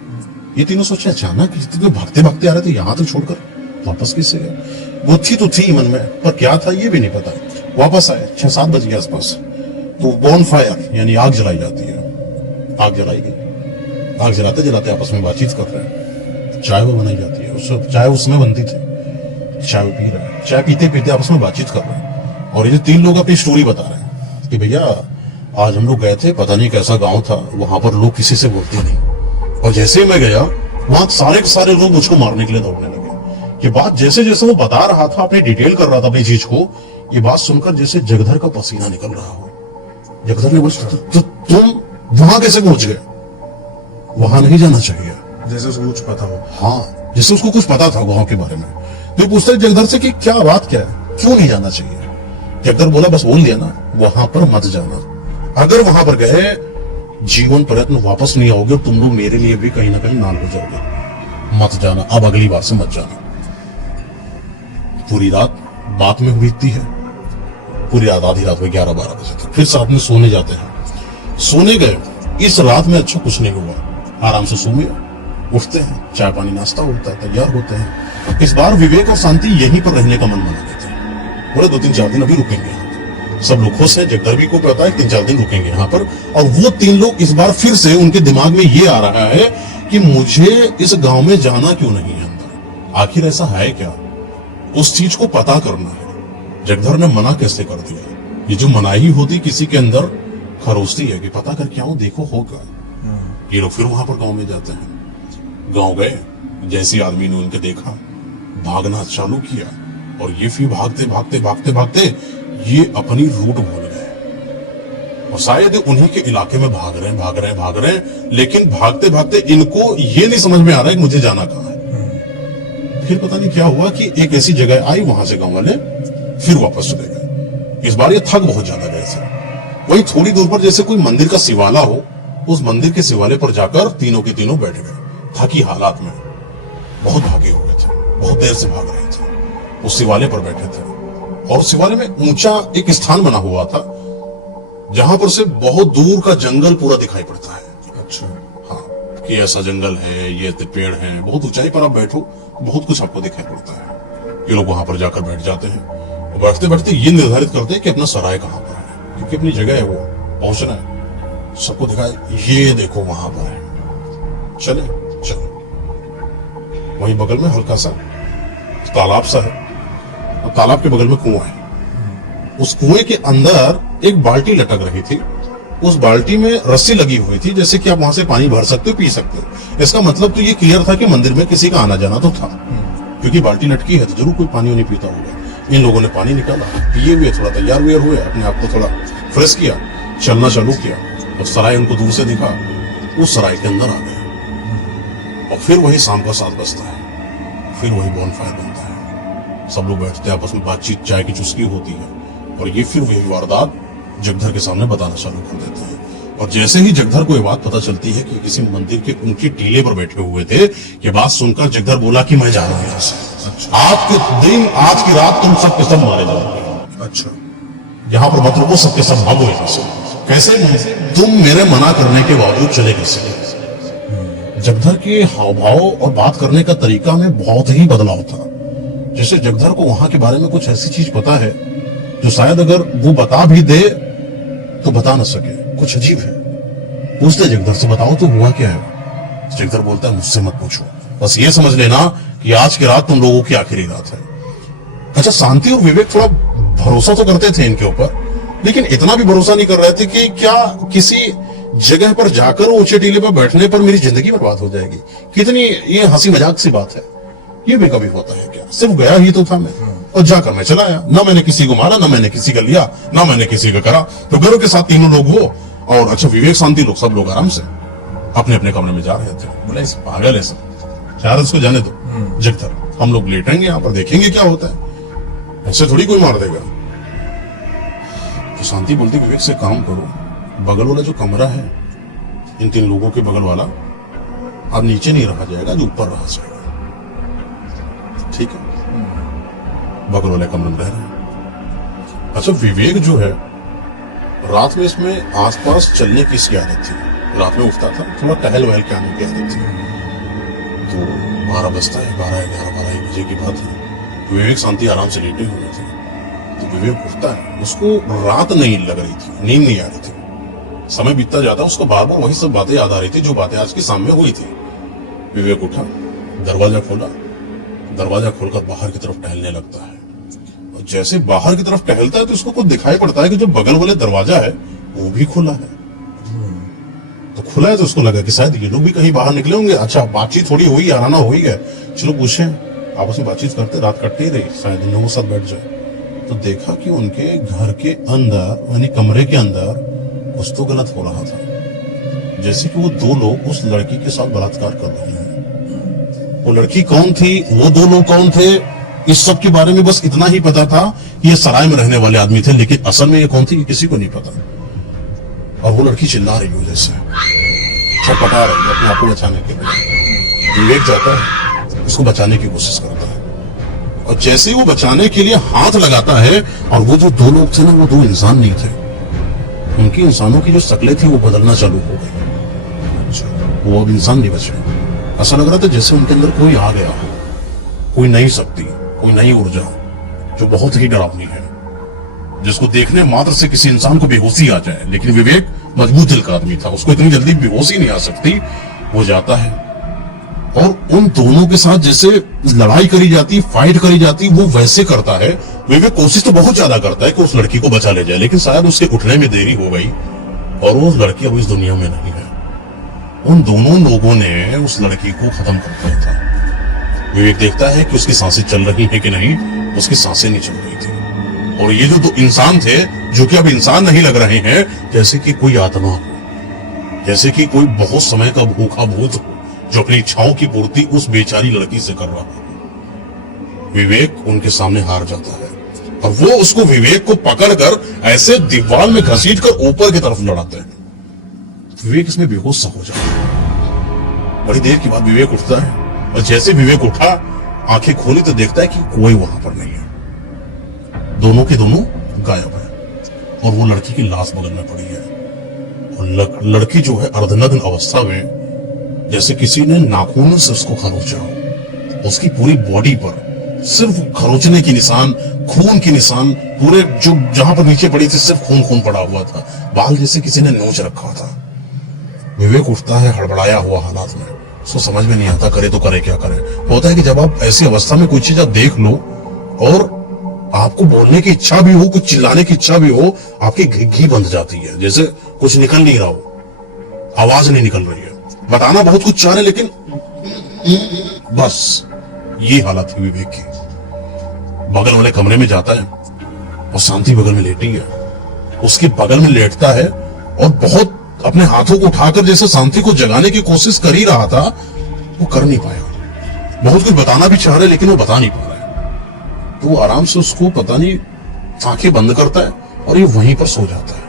ये तीनों सोचे अचानक भागते भागते आ रहे थे, यहां तो छोड़कर वापस कैसे गए। बुद्धि तो थी मन में, पर क्या था ये भी नहीं पता। वापस आए 6-7 बजे के आसपास, तो बॉन फायर यानी आग जलाई जाती है, आग जलाई गई। आग जलाते जलाते आपस में बातचीत कर रहे हैं, चाय वो बनाई जाती है, चाय उसमें बनती थी, चाय पी रहे हैं, चाय पीते पीते आपस में बातचीत कर रहे हैं। और ये 3 लोग अपनी स्टोरी बता रहे हैं कि भैया आज हम लोग गए थे, पता नहीं कैसा गांव था, वहां पर लोग किसी से बोलते नहीं, और जैसे ही मैं गया वहां सारे के सारे लोग मुझको मारने के लिए दौड़ने लगे। ये बात जैसे जैसे वो बता रहा था, अपनी डिटेल कर रहा था अपनी चीज को, ये बात सुनकर जैसे जगधर का पसीना निकल रहा हो। जगधर ने बोला तो तुम वहां कैसे पहुंच गए? वहां नहीं जाना चाहिए, जैसे उसको कुछ पता हो। हाँ, जैसे उसको कुछ पता था गांव के बारे में। तो पूछता है जगधर से कि क्या बात क्या है, क्यों नहीं जाना चाहिए? जगधर बोला बस बोल दिया ना, वहां पर मत जाना, अगर वहां पर गए जीवन प्रयत्न वापस नहीं आओगे, तुम लोग मेरे लिए भी कहीं ना कहीं नाल हो जाओगे, मत जाना, अब अगली बार से मत जाना। पूरी रात बात में बीतती है, पूरी रात आधी रात में 11-12 बजे तक, फिर साथ में सोने जाते हैं। सोने गए, इस रात में अच्छा कुछ नहीं हुआ, आराम से सो गए, उठते हैं, चाय पानी नाश्ता होता है, तैयार होते हैं। इस बार विवेक और शांति यहीं पर रहने का मन बना लेते हैं, बोले 2-3-4 दिन अभी रुकेंगे यहाँ पर। सब लोग खुश हैं, जगधर भी को पता है 3-4 दिन रुकेंगे यहाँ पर। और वो 3 लोग इस बार फिर से उनके दिमाग में ये आ रहा है कि मुझे इस गांव में जाना क्यों नहीं है अंदर, आखिर ऐसा है क्या, उस चीज को पता करना है। जगधर ने मना कैसे कर दिया? ये जो मनाही होती किसी के अंदर खरोसती है कि पता करके आऊं, देखो होगा। ये लोग फिर वहां पर गांव में जाते हैं। गांव गए, जैसे आदमी ने उनके देखा, भागना चालू किया, और ये फिर भागते भागते भागते भागते ये अपनी रूट भूल गए और शायद उन्हीं के इलाके में भाग रहे हैं, लेकिन भागते भागते इनको ये नहीं समझ में आ रहा है कि मुझे जाना कहाँ है। फिर पता नहीं क्या हुआ कि एक ऐसी जगह आई, वहां से गांव वाले फिर वापस चले गए। इस बार ये थक बहुत ज्यादा गए थे। वही थोड़ी दूर पर जैसे कोई मंदिर का शिवाला हो, उस मंदिर के शिवाले पर जाकर तीनों के तीनों बैठ गए। थकी हालात में बहुत भागे हो गए थे, बहुत देर से भाग रहे थे। उस शिवाले पर बैठे थे और शिवाले में ऊंचा एक स्थान बना हुआ था जहां पर से बहुत दूर का जंगल पूरा दिखाई पड़ता है। अच्छा, हाँ, कि ऐसा जंगल है, ये पेड़ हैं, बहुत ऊंचाई पर आप बैठो, बहुत कुछ आपको दिखाई पड़ता है। ये लोग वहां पर जाकर बैठ जाते हैं और बैठते बैठते ये निर्धारित करते हैं कि अपना सराय कहां पर है, क्योंकि अपनी जगह है, वो पहुंचना है। सबको दिखाए, ये देखो वहां पर है, चले चलो। वहीं बगल में हल्का सा तालाब सा है और तालाब के बगल में कुआं है। उस कुएं के अंदर एक बाल्टी लटक रही थी। उस बाल्टी में रस्सी लगी हुई थी, जैसे कि आप वहां से पानी भर सकते हो, पी सकते हो। इसका मतलब तो ये क्लियर था कि मंदिर में किसी का आना जाना तो था, क्योंकि बाल्टी लटकी है तो जरूर कोई पानी नहीं पीता होगा। इन लोगों ने पानी निकाला, पिए हुए, थोड़ा तैयार हुए, अपने आप को थोड़ा फ्रेश किया, चलना चालू किया और सराय उनको दूर से दिखा। उस सराय के अंदर आ गए और फिर वही शाम का 7 बजता है, फिर वही बॉनफायर बनता है। सब लोग बैठते हैं, आपस में बातचीत, चाय की चुस्की होती है और ये फिर वही वारदात जगधर के सामने बताना चालू कर देते हैं। और जैसे ही जगधर को ये बात पता चलती है कि किसी मंदिर के उनकी टीले पर बैठे हुए थे, ये बात सुनकर जगधर बोला कि मैं जा रहा हूं यहाँ से। अच्छा। आज के दिन, आज की रात तुम सब के सब मारे जाओगे। अच्छा, यहाँ पर मत रुको, सबके सब भागो यहाँ से। कैसे? तुम मेरे मना करने के बावजूद चले कैसे? जगधर के हाव भाव और बात करने का तरीका में बहुत ही बदलाव था। जैसे जगधर को वहां के बारे में कुछ ऐसी चीज पता है जो शायद अगर वो बता भी दे तो बता ना सके। कुछ अजीब है। पूछते जगधर से, बताओ तो हुआ क्या है? जगधर बोलता है, मुझसे मत पूछो, बस ये समझ लेना कि आज की रात तुम लोगों की आखिरी रात है। अच्छा, शांति और विवेक थोड़ा भरोसा तो करते थे इनके ऊपर, लेकिन इतना भी भरोसा नहीं कर रहे थे कि क्या किसी जगह पर जाकर ऊंचे टीले पर बैठने पर मेरी जिंदगी बर्बाद हो जाएगी। कितनी ये हंसी मजाक सी बात है। ये भी कभी होता है क्या? सिर्फ गया ही तो था मैं और जाकर मैं चला आया। ना मैंने किसी को मारा, ना मैंने किसी का लिया, ना मैंने किसी का करा। तो घरों के साथ तीनों लोग वो और अच्छा विवेक, शांति लोग, सब लोग आराम से अपने अपने कमरे में जा रहे थे। बोले पागल है सब, शायद उसको जाने दो जगधर, हम लोग लेटेंगे यहाँ पर, देखेंगे क्या होता है, ऐसे थोड़ी कोई मार देगा। तो शांति बोलती, विवेक से काम करो, बगल वाला जो कमरा है इन 3 लोगों के बगल वाला, अब नीचे नहीं रहा जाएगा, जो ऊपर रहा जाएगा, ठीक है? बगल वाले कमरे में रह रहे हैं। अच्छा, विवेक जो है रात में इसमें आसपास चलने की इसकी आदत थी। रात में उठता था, थोड़ा टहल वहल के आने की आदत थी। तो 12 बजता है, 12 बजे की बात है। विवेक शांति आराम से लेटे हुए थे। तो विवेक उठता है, उसको रात नहीं लग रही थी, नींद नहीं आ रही थी। समय बीतता जाता, उसको बार बार वही सब बातें याद आ रही थी जो बातें आज के सामने हुई थी। विवेक उठा, दरवाजा खोला, दरवाजा खोलकर बाहर की तरफ टहलने लगता है। और जैसे बाहर की तरफ टहलता है तो उसको कुछ दिखाई पड़ता है कि जो बगल वाले दरवाजा है वो भी खुला है। तो खुला है तो उसको लगा कि शायद ये लोग भी कहीं बाहर निकले होंगे। अच्छा, बातचीत थोड़ी हुई, आना हो ही गया, चलो पूछे। आपस में बातचीत करते, रात कटती रही, शायद इन लोगों के साथ बैठ जाए। तो देखा कि उनके घर के अंदर, यानी कमरे के अंदर कुछ तो गलत हो रहा था। जैसे कि वो 2 लोग उस लड़की के साथ बलात्कार कर रहे हैं। वो लड़की कौन थी, वो 2 लोग कौन थे, इस सब के बारे में बस इतना ही पता था कि ये सराय में रहने वाले आदमी थे, लेकिन असल में ये कौन थी किसी को नहीं पता। और वो लड़की चिल्ला रही हो, जैसे छटपटा रही है अपने आप को बचाने के लिए। विवेक जाता है, उसको बचाने की कोशिश करता है और जैसे ही वो बचाने के लिए हाथ लगाता है, और वो जो 2 लोग थे ना, वो 2 इंसान नहीं थे। उनकी इंसानों की जो शक्लें थी वो बदलना चालू हो गई। वो अब इंसान नहीं बचे। ऐसा लग रहा था जैसे उनके अंदर कोई आ गया हो, कोई नई शक्ति, कोई नई ऊर्जा जो बहुत ही डरावनी है, जिसको देखने मात्र से किसी इंसान को बेहोशी आ जाए। लेकिन विवेक मजबूत दिल का आदमी था, उसको इतनी जल्दी बेहोशी नहीं आ सकती। वो जाता है और उन दोनों के साथ जैसे लड़ाई करी जाती, फाइट करी जाती, वो वैसे करता है। विवेक कोशिश तो बहुत ज्यादा करता है कि उस लड़की को बचा ले जाए, लेकिन शायद उसके उठने में देरी हो गई और वो लड़की अब इस दुनिया में नहीं है। उन दोनों लोगों ने उस लड़की को खत्म कर दिया था। विवेक देखता है कि उसकी सांसें चल रही हैं कि नहीं। उसकी सांसें नहीं चल रही थी। और ये जो दो इंसान थे, जो कि अब इंसान नहीं लग रहे हैं, जैसे कि कोई आत्मा हो, जैसे कि कोई बहुत समय का भूखा भूत हो, जो अपनी इच्छाओं की पूर्ति उस बेचारी लड़की से कर रहा है। विवेक उनके सामने हार जाता है और वो उसको, विवेक को पकड़कर ऐसे दीवार में घसीट कर ऊपर की तरफ लड़ाते हैं। विवेक इसमें बेहोश सा हो जाता है। बड़ी देर के बाद विवेक उठता है और जैसे विवेक उठा, आंखें खोली तो देखता है कि कोई वहां पर नहीं है। दोनों के दोनों गायब है और वो लड़की की लाश बगल में पड़ी है। और लड़की जो है अर्धनग्न अवस्था में, जैसे किसी ने नाखून से उसको खरोचा हो। उसकी पूरी बॉडी पर सिर्फ खरोचने के निशान, खून के निशान, पूरे जो जहां पर नीचे पड़ी थी सिर्फ खून खून पड़ा हुआ था। बाल जैसे किसी ने नोच रखा था। विवेक उठता है हड़बड़ाया हुआ हालात में। उसको समझ में नहीं आता करे तो करे क्या करे। होता है कि जब आप ऐसी अवस्था में कोई चीज आप देख लो और आपको बोलने की इच्छा भी हो, कुछ चिल्लाने की इच्छा भी हो, आपकी घी बंध जाती है, जैसे कुछ निकल नहीं रहा हो, आवाज नहीं निकल रही है। बताना बहुत कुछ चाह रहे लेकिन बस ये हालत है विवेक की। बगल वाले कमरे में जाता है और शांति बगल में लेटी है। उसके बगल में लेटता है और बहुत अपने हाथों को उठाकर जैसे शांति को जगाने की कोशिश कर ही रहा था, वो कर नहीं पाया। बहुत कुछ बताना भी चाह रहे लेकिन वो बता नहीं पा रहा है। तो वो आराम से उसको पता नहीं आंखें बंद करता है और ये वहीं पर सो जाता है।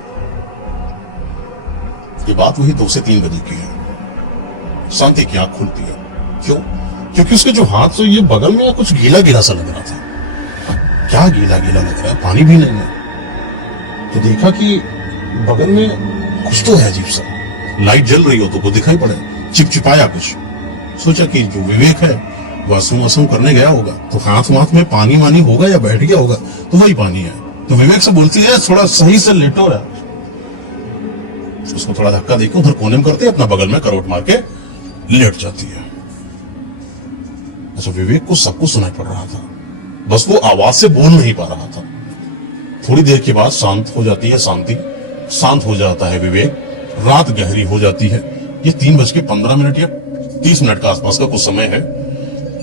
ये बात वही 2 से 3 बजे की है। शांति की आंख खुलती है। क्यों? क्योंकि उसके जो हाथ से ये बगल में कुछ गीला गीला सा लग रहा था। क्या गीला गीला लग रहा है? पानी भी नहीं है। तो देखा कि बगल में कुछ तो है अजीब सा। लाइट जल रही हो तो वो दिखाई पड़े, चिपचिपाया कुछ। सोचा कि जो विवेक है वाशरूम वाशरूम करने गया होगा, तो हाथ में पानी वानी होगा या बैठ गया होगा, तो वही पानी है। तो विवेक से बोलती है थोड़ा सही से लेटो है। उसको थोड़ा धक्का देके उधर कोने में करते अपना बगल में करवट मार के लेट जाती है। अच्छा, विवेक को सब कुछ सुनाई पड़ रहा था, बस वो आवाज से बोल नहीं पा रहा था। थोड़ी देर के बाद शांत हो जाती है शांति, शांत हो जाता है विवेक। रात गहरी हो जाती है। ये 3:15 या 30 का आसपास का कुछ समय है।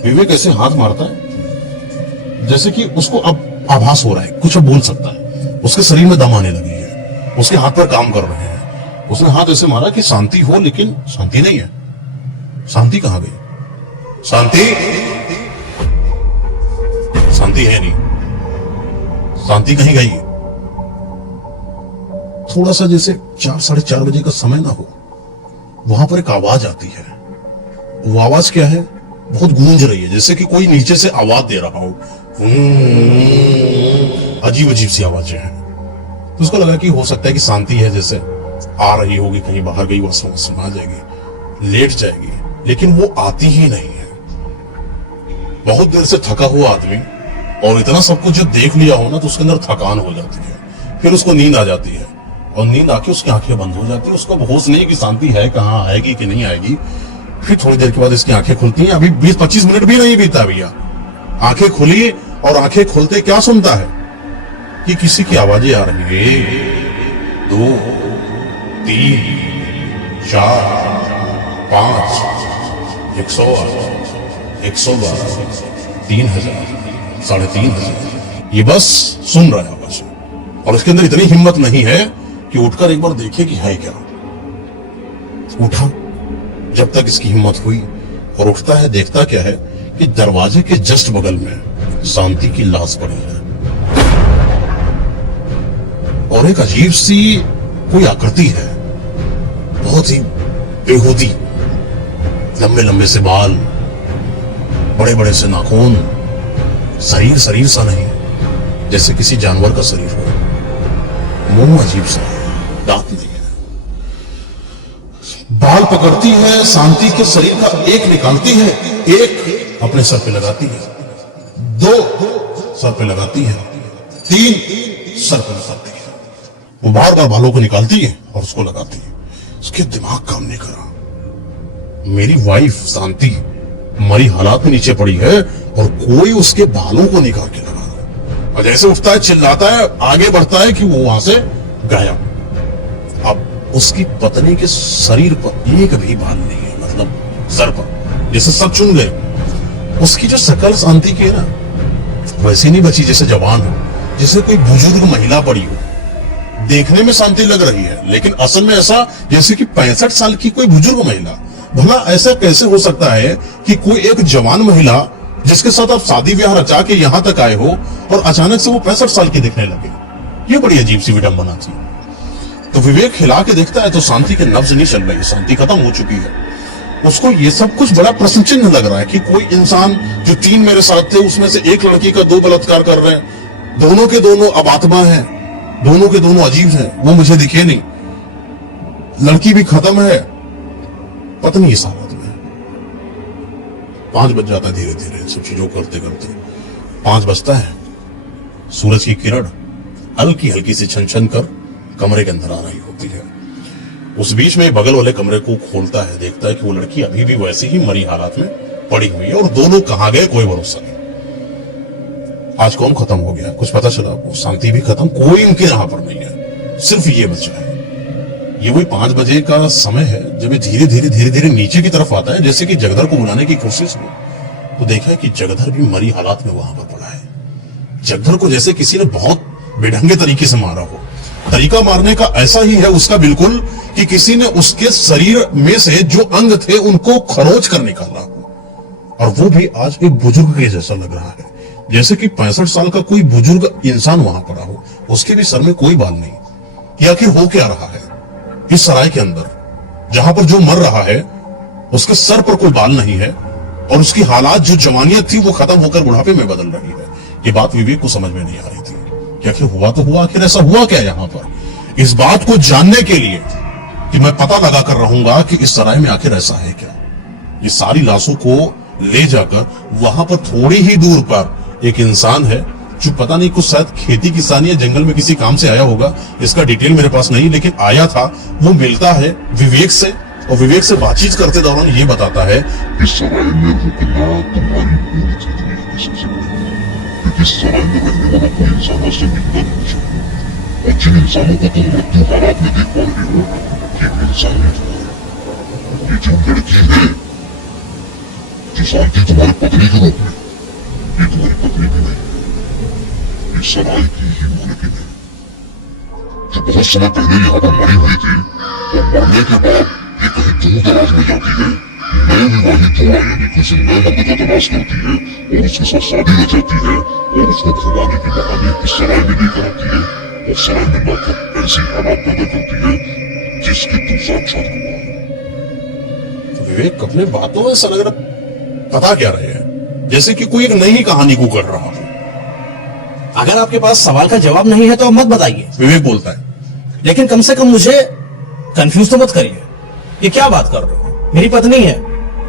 विवेक ऐसे हाथ मारता है जैसे कि उसको अब आभास हो रहा है कुछ अब बोल सकता है। उसके शरीर में दम आने लगी है, उसके हाथ पर काम कर रहे हैं। उसने हाथ ऐसे मारा कि शांति हो, लेकिन शांति नहीं है। शांति कहां गई? शांति शांति है नहीं। शांति कहीं गई? थोड़ा सा जैसे 4-4:30 बजे का समय ना हो, वहां पर एक आवाज आती है। वो आवाज क्या है? बहुत गूंज रही है, जैसे कि कोई नीचे से आवाज दे रहा हो। अजीब अजीब सी आवाजें हैं। तो उसको लगा कि हो सकता है कि शांति है, जैसे आ रही होगी, कहीं बाहर गई, वहां आ जाएगी, लेट जाएगी, लेकिन वो आती ही नहीं है। बहुत देर से थका हुआ आदमी और इतना सब कुछ जो देख लिया हो ना, तो उसके अंदर थकान हो जाती है। फिर उसको नींद आ जाती है और नींद आके उसकी आंखें बंद हो जाती है। उसको होश नहीं कि शांति है कहाँ, आएगी कि नहीं आएगी। फिर थोड़ी देर के बाद इसकी आंखें खुलती हैं। अभी 20-25 मिनट भी नहीं बीता भैया, आंखें खुली और आंखें खोलते क्या सुनता है कि किसी की आवाजें आ रही है। 1, 2, 3, 4, 5, 108, 112, 3000, 3500। ये बस सुन रहा है आवाज और इसके अंदर इतनी हिम्मत नहीं है कि उठकर एक बार देखे कि है क्या। उठा, जब तक इसकी हिम्मत हुई, और उठता है, देखता क्या है कि दरवाजे के जस्ट बगल में शांति की लाश पड़ी है और एक अजीब सी कोई आकृति है, बहुत ही बेहूदी। लंबे लंबे से बाल, बड़े बड़े से नाखून, शरीर सा नहीं, जैसे किसी जानवर का शरीर हो। मुंह अजीब सा है, दांत नहीं है। बाल पकड़ती है, शांति के शरीर का एक निकालती है, एक अपने सर पे लगाती है, 2 सर पे लगाती है, 3 सर पे लगाती है। वो बार बार बालों को निकालती है और उसको लगाती है। उसके दिमाग काम नहीं करा। मेरी वाइफ शांति मरी हालात में नीचे पड़ी है और कोई उसके बालों को निकाल के लगा रहा है। और जैसे उठता है, चिल्लाता है, आगे बढ़ता है कि वो वहां से गायब। अब उसकी पत्नी के शरीर पर एक भी बाल नहीं है, मतलब सर पर, जैसे सब चुन गए। उसकी जो शक्ल शांति की है ना, वैसी नहीं बची जैसे जवान हो, जैसे कोई बुजुर्ग महिला पड़ी हो। देखने में शांति लग रही है, लेकिन असल में ऐसा जैसे कि 65 साल की कोई बुजुर्ग महिला। भला ऐसा कैसे हो सकता है कि कोई एक जवान महिला जिसके साथ आप शादी ब्याह रचा के यहां तक आए हो और अचानक से वो 65 साल की दिखने लगे? ये बड़ी अजीब सी विडंबना थी। तो विवेक हिला के देखता है तो शांति के नब्ज नहीं चल रही, शांति खत्म हो चुकी है। उसको ये सब कुछ बड़ा प्रश्न चिन्ह लग रहा है कि कोई इंसान जो 3 मेरे साथ थे उसमें से एक लड़की का 2 बलात्कार कर रहे हैं, दोनों के दोनों अब आत्मा है, दोनों के दोनों अजीब हैं, वो मुझे दिखे नहीं, लड़की भी खत्म है, पत्नी इस हालत में। 5 बज जाता है धीरे धीरे सब चीजों करते करते। 5 बजता है, सूरज की किरण हल्की हल्की सी छन छन कर कमरे के अंदर आ रही होती है। उस बीच में बगल वाले कमरे को खोलता है, देखता है कि वो लड़की अभी भी वैसी ही मरी हालत में पड़ी हुई है और दोनों कहां गए कोई भरोसा नहीं। आज कौन खत्म हो गया कुछ पता चला, वो शांति भी खत्म, कोई उनके राह पर नहीं है, सिर्फ ये बचा है। ये वही 5 बजे का समय है जब ये धीरे धीरे नीचे की तरफ आता है, जैसे कि जगधर को बुलाने की कोशिश हो। तो देखा है कि जगधर भी मरी हालात में वहां पर पड़ा है। जगधर को जैसे किसी ने बहुत बेढंगे तरीके से मारा हो। तरीका मारने का ऐसा ही है उसका बिल्कुल कि किसी ने उसके शरीर में से जो अंग थे उनको खरोच कर निकाला हो, और वो भी आज एक बुजुर्ग के जैसा लग रहा है, जैसे कि 65 साल का कोई बुजुर्ग इंसान वहां पड़ा हो, उसके भी सर में कोई बाल नहीं। ये आखिर हो क्या रहा है इस सराय के अंदर, जहां पर जो मर रहा है उसके सर पर कोई बाल नहीं है और उसकी हालात जो जवानियत थी वो खत्म होकर बुढ़ापे में बदल रही है। ये बात विवेक को समझ में नहीं आ रही थी कि आखिर हुआ तो हुआ, आखिर ऐसा हुआ क्या यहाँ पर। इस बात को जानने के लिए कि मैं पता लगा कर रहूंगा कि इस सराय में आखिर ऐसा है क्या, ये सारी लाशों को ले जाकर वहां पर थोड़ी ही दूर पर एक इंसान है जो पता नहीं कुछ शायद खेती किसानी या जंगल में किसी काम से आया होगा, इसका डिटेल मेरे पास नहीं, लेकिन आया था। वो मिलता है विवेक से और विवेक से बातचीत करते दौरान ये बताता है इस सराय में रुकना तुम्हारी पूरी जिंदगी की क्योंकि सराय में रहने वाला कोई इंसान से मिलना नहीं चाहिए, और जिन इंसानों को तुम मृत्यु हालात में देख पा रहे हो ये इंसान नहीं। ये जो लड़की है जो शांति तुम्हारी पत्नी के रूप में, ये तुम्हारी पत्नी भी नहीं, ये सराय की ही मालकिन है जो बहुत समय पहले यहाँ पर मरी हुई थी, और मरने के बाद ये कहीं दूर दराज में जाती है, नए विवाहित जोड़ा यानी किसी नए मर्द का तलाश करती है और उसके साथ शादी रचाती है और उसको घुमाने के बहाने इस सराय में लेकर आती है और सराय में लाकर ऐसी हालात पैदा करती है जिसके तुम साक्षात हुआ है। तो विवेक अपने बातों में ऐसा लग रहा पता क्या रहे हैं, जैसे कि कोई एक नई कहानी को कर रहा हो। अगर आपके पास सवाल का जवाब नहीं है तो आप मत बताइए, विवेक बोलता है, लेकिन कम से कम मुझे कंफ्यूज तो मत करिए। ये क्या बात कर रहे हो? मेरी पत्नी है,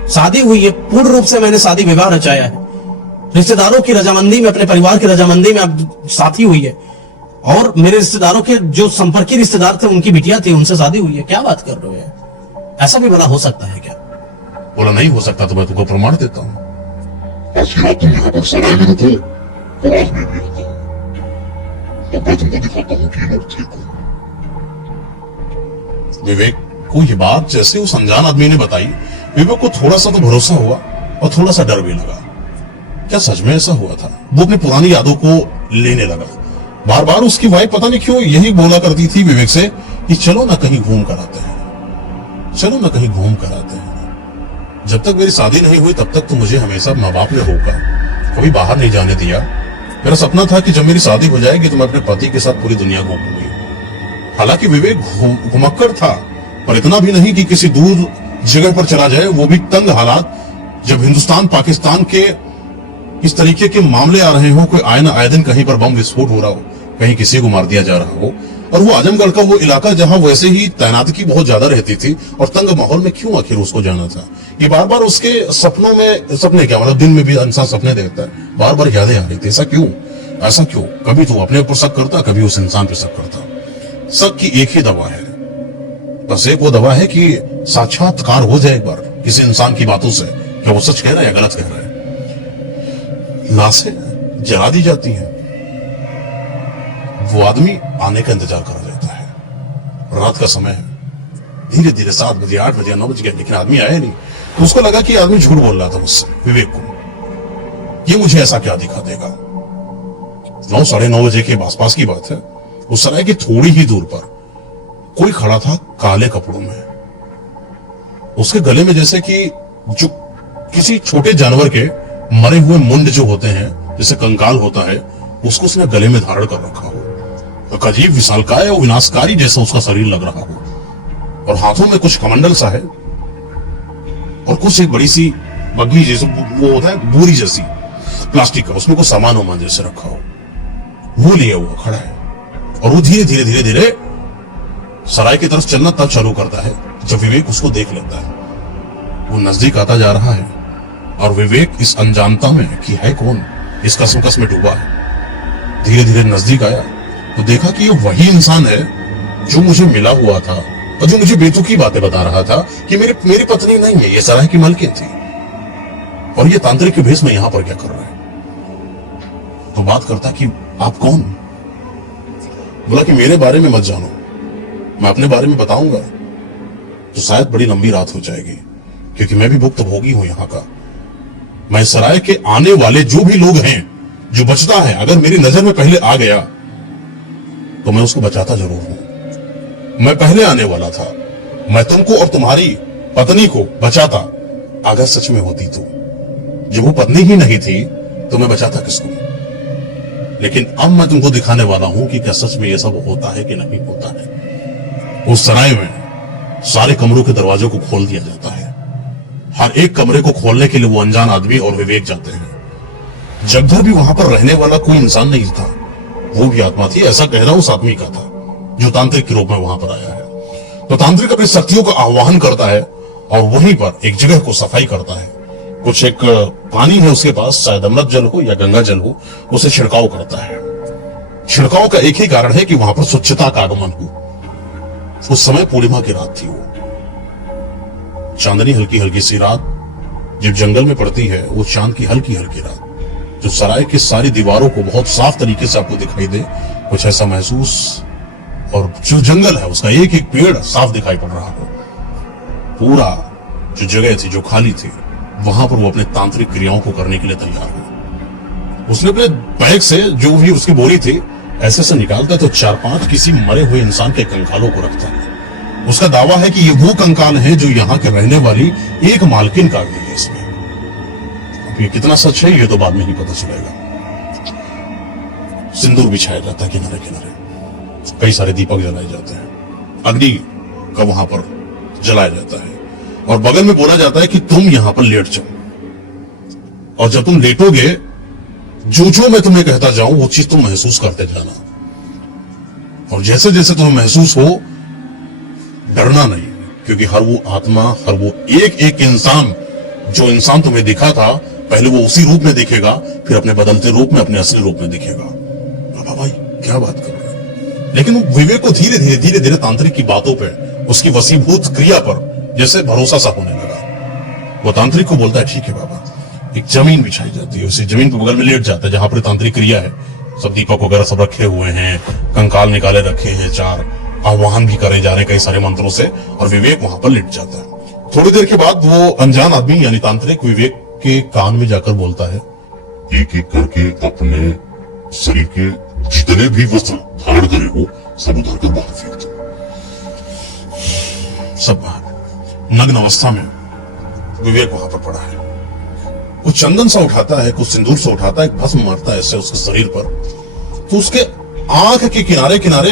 शादी हुई है, पूर्ण रूप से मैंने शादी विवाह रचाया है, रिश्तेदारों की रजामंदी में, अपने परिवार की रजामंदी में अब शादी हुई है, और मेरे रिश्तेदारों के जो संपर्की रिश्तेदार थे उनकी बिटिया थी, उनसे शादी हुई है। क्या बात कर रहे हो? ऐसा भी भला हो सकता है क्या? बोला नहीं हो सकता तो मैं तुमको प्रमाण देता हूँ। आज रात तुम यहाँ पर सराय में रुको और आज मैं भी आता हूँ और मैं तुमको दिखाता हूँ कि ये लोग थे कौन। विवेक को ये बात जैसे उस अनजान आदमी ने बताई, विवेक को थोड़ा सा तो भरोसा हुआ और थोड़ा सा डर भी लगा। क्या सच में ऐसा हुआ था? वो अपनी पुरानी यादों को लेने लगा। बार बार उसकी वाइफ पता नहीं क्यों यही बोला करती थी विवेक से कि चलो ना कहीं घूम कर आते हैं, चलो ना कहीं घूम कर आते हैं। जब तक मेरी शादी नहीं हुई तब तक तो मुझे हमेशा माँ बाप ने होकर कभी बाहर नहीं जाने दिया। मेरा सपना था कि जब मेरी शादी हो जाएगी तो मैं अपने पति के साथ पूरी दुनिया घूमूंगी। हालांकि विवेक घुमक्कड़ था, पर इतना भी नहीं कि किसी दूर जगह पर चला जाए, वो भी तंग हालात। जब हिंदुस्तान पाकिस्तान के इस तरीके के मामले आ रहे हो, कोई आए ना आए दिन कहीं पर बम विस्फोट हो रहा हो, कहीं किसी को मार दिया जा रहा हो, और वो आजमगढ़ का वो इलाका जहां वैसे ही तैनाती बहुत ज्यादा रहती थी और तंग माहौल में क्यों आखिर उसको जाना था। ये बार बार उसके सपनों में, सपने क्या मतलब दिन में भी इंसान सपने देखता है, बार बार यादें आ रही थी। ऐसा क्यों, ऐसा क्यों? कभी तो अपने ऊपर शक करता, कभी उस इंसान पर शक करता। शक की एक ही दवा है, बस एक वो दवा है कि साक्षात्कार हो जाए एक बार किसी इंसान की बातों से, क्या वो सच कह रहा है या गलत कह रहा है। लाशें जला दी जाती हैं, वो आदमी आने का इंतजार कर रहता है। रात का समय है, धीरे धीरे 7 बजे, 8 बजे, 9 बज गए, लेकिन आदमी आया नहीं। तो उसको लगा कि आदमी झूठ बोल रहा था मुझसे, विवेक को। ये मुझे ऐसा क्या दिखा देगा। 9, 9:30 बजे के आसपास की बात है। उस सराय की थोड़ी ही दूर पर कोई खड़ा था काले कपड़ों में। उसके गले में जैसे कि जो किसी छोटे जानवर के मरे हुए मुंड जो होते हैं, जैसे कंकाल होता है, उसको उसने गले में धारण कर रखा हो। एक अजीब विशालकाय और विनाशकारी जैसा उसका शरीर लग रहा हो, और हाथों में कुछ कमंडल सा है, और कुछ एक बड़ी सी बग्घी जैसे वो होता है बोरी जैसी प्लास्टिक का, उसमें कुछ सामान वामान जैसे रखा हो, वो लिए हुआ खड़ा है। और वो धीरे धीरे धीरे धीरे सराय की तरफ चलना तब चालू करता है जब विवेक उसको देख लेता है। वो नजदीक आता जा रहा है और विवेक इस अनजानता में कि है कौन, इस कसमकस में डूबा है। धीरे धीरे नजदीक आया तो देखा कि ये वही इंसान है जो मुझे मिला हुआ था और जो मुझे बेतुकी बातें बता रहा था कि मेरी पत्नी नहीं है, ये सराय की मालकिन थी, और ये तांत्रिक के भेष में यहां पर क्या कर रहा है। तो बात करता कि आप कौन? बोला कि मेरे बारे में मत जानो, मैं अपने बारे में बताऊंगा तो शायद बड़ी लंबी रात हो जाएगी, क्योंकि मैं भी भुक्त भोगी हूं यहाँ का। मैं सराय के आने वाले जो भी लोग हैं, जो बचता है, अगर मेरी नजर में पहले आ गया तो मैं उसको बचाता जरूर हूं। मैं पहले आने वाला था, मैं तुमको और तुम्हारी पत्नी को बचाता अगर सच में होती तो। जब वो पत्नी ही नहीं थी तो मैं बचाता किसको? लेकिन अब मैं तुमको दिखाने वाला हूं कि क्या सच में ये सब होता है कि नहीं होता है। उस सराय में सारे कमरों के दरवाजों को खोल दिया जाता है। हर एक कमरे को खोलने के लिए वो अनजान आदमी और विवेक जाते हैं। जगधर भी वहां पर रहने वाला कोई इंसान नहीं था, वो भी आत्मा थी, ऐसा कहना उस आदमी का था जो तांत्रिक के रूप में वहां पर आया है। तो तांत्रिक अपनी शक्तियों का आह्वान करता है और वहीं पर एक जगह को सफाई करता है। कुछ एक पानी है उसके पास, शायद अमृत जल हो या गंगा जल हो, उसे छिड़काव करता है। छिड़काव का एक ही कारण है कि वहां पर स्वच्छता का आगमन हो। उस समय पूर्णिमा की रात थी, वो चांदनी हल्की हल्की सी रात जब जंगल में पड़ती है, वो चांद की हल्की हल्की रात जो सराय की सारी दीवारों को बहुत साफ तरीके से आपको दिखाई दे, कुछ ऐसा महसूस। और जो जंगल है उसका एक एक पेड़ साफ दिखाई पड़ रहा हो। पूरा जो जगह थी जो खाली थी, वहां पर वो अपने तांत्रिक क्रियाओं को करने के लिए तैयार हुआ। उसने अपने बैग से जो भी उसकी बोरी थी ऐसे से निकालता तो 4-5 किसी मरे हुए इंसान के कंकालों को रखता है। उसका दावा है कि ये वो कंकाल है जो यहाँ के रहने वाली एक मालकिन का भी है। इसमें अब ये कितना सच है ये तो बाद में ही पता चलेगा। सिंदूर बिछाया जाता है किनारे किनारे, कई सारे दीपक जलाए जाते हैं, अग्नि का वहां पर जलाया जाता है, और बगल में बोला जाता है कि तुम यहां पर लेट जाओ, और जब तुम लेटोगे जो जो मैं तुम्हें कहता जाऊं वो चीज तुम महसूस करते जाना, और जैसे जैसे तुम्हें महसूस हो डरना नहीं, क्योंकि हर वो आत्मा, हर वो एक एक इंसान जो इंसान तुम्हें दिखा था, पहले वो उसी रूप में दिखेगा, फिर अपने बदलते रूप में, अपने असली रूप में दिखेगा। बाबा भाई क्या बात कर रहे हैं। लेकिन विवेक को धीरे धीरे धीरे धीरे तांत्रिक की बातों पर, उसकी वसीभूत क्रिया पर जैसे भरोसा सा होने लगा। वो तांत्रिक को बोलता है ठीक है बाबा, एक जमीन बिछाई जाती है, उसी जमीन के बगल में लेट जाता है जहां पर तांत्रिक क्रिया है, सब दीपक वगैरह सब रखे हुए हैं, कंकाल निकाले रखे हैं, 4 आह्वान भी करे जा रहे हैं कई सारे मंत्रों से, और विवेक वहां पर लेट जाता है। थोड़ी देर के बाद वो अनजान आदमी यानी तांत्रिक विवेक के कान में जाकर बोलता है, एक एक करके अपने शरीर के जितने भी वस्त्र धारण करे हो सब उधर कर बाहर फेंक दो। सब बाहर नग्न अवस्था में विवेक वहां पर पड़ा है। कुछ चंदन सा उठाता है, कुछ सिंदूर से उठाता है, भस्म मारता है ऐसे उसके शरीर पर, तो उसके आंख के किनारे किनारे